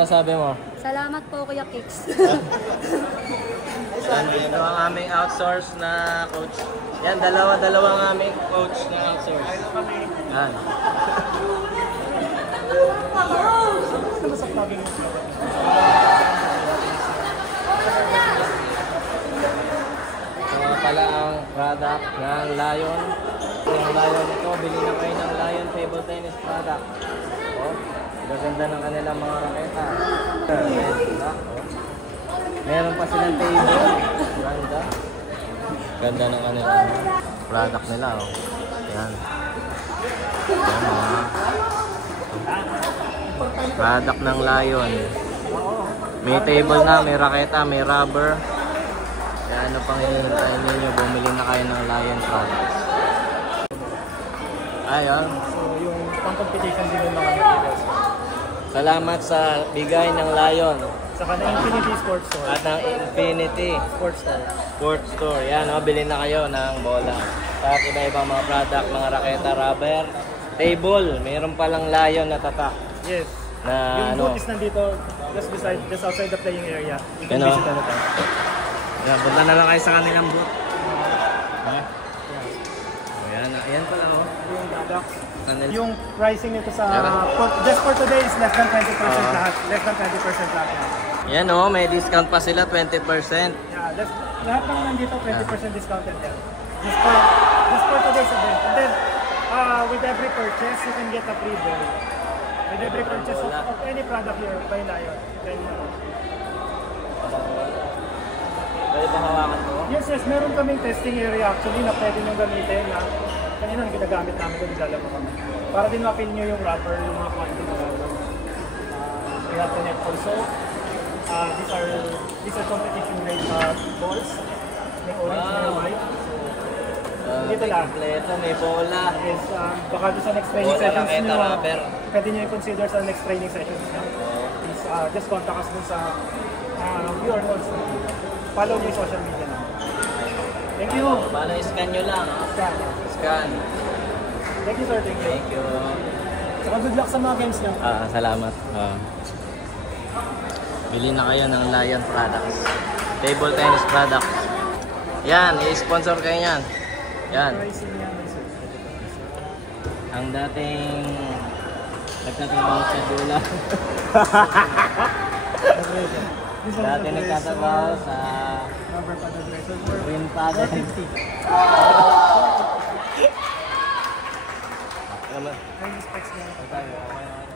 masasabi mo? Salamat po, Kuya Kicks. Ito ang aming outsource na coach. Yan, dalawa ang aming coach na outsource. Yan. Ito pala ang product ng Lion. Yung Lion ito, bili na kayo ng Lion table tennis product. Oh, gaganda ng kanilang mga raketa. Meron pa silang table. Ganda. Ganda ng kanilang product nila. Oh. Yan. Yan mga product ng Lion. May table na, may raketa, may rubber. Kaya ano pang hihintayin ninyo, bumili na kayo ng Lion products. Ayun. So yung pang-competition din yung mga materials. Salamat sa bigay ng Lion. Saka ng Infinity Sports Store. At ng Infinity Sports Store. Sports Store. Yan, oh, bilhin na kayo ng bola. At iba-ibang mga product, mga raketa, rubber, table. Mayroon palang Lion na tatak. Yes. Na Yung ano, booth is nandito, just outside the playing area. You can Ano? visit anytime. yan, punta na lang kayo sa kanilang booth. Ayan, ayan pala oh. Yung products. Kanil- Yung pricing nito sa, Tara. just for today is less than 20% lahat. Less than 20% lahat. Yan oh, may discount pa sila, 20%. Yeah, lahat ng nandito 20% discounted yan. Just for today's event. And then, with every purchase, you can get a free ball. With every purchase of any product here by Lion. Then, Pwede ba hawakan mo? yes, meron kaming testing area actually na pwede nyo gamitin na kanina ginagamit namin kung naglalaro kami. Para din ma-feel nyo yung rubber, yung mga quality na rubber. We have the net also. These are competition grade balls. May orange, may white. So, dito lang. Kompleto, may bola. Yes, baka doon sa next training Bola, sessions raketa, nyo, rubber. pwede nyo i-consider sa next training sessions nyo. Please, just contact us dun sa QR also. Follow nyo yung social media na. Thank you! Paano, scan nyo lang. Scan. Scan. Thank you, sir. Thank you. Thank you. Saka good luck sa mga games nyo. Salamat. Bili na kayo ng Lion products. Table tennis products. Yan, i-sponsor kayo yan. Yan. Pricing yan, sir. Ang dating nagtatrabaho sa Dula. Dati nagtatrabaho sa Rubber padded razor. Green Padded. 450. Naman. Ay, specs nyo. Tayo, okay.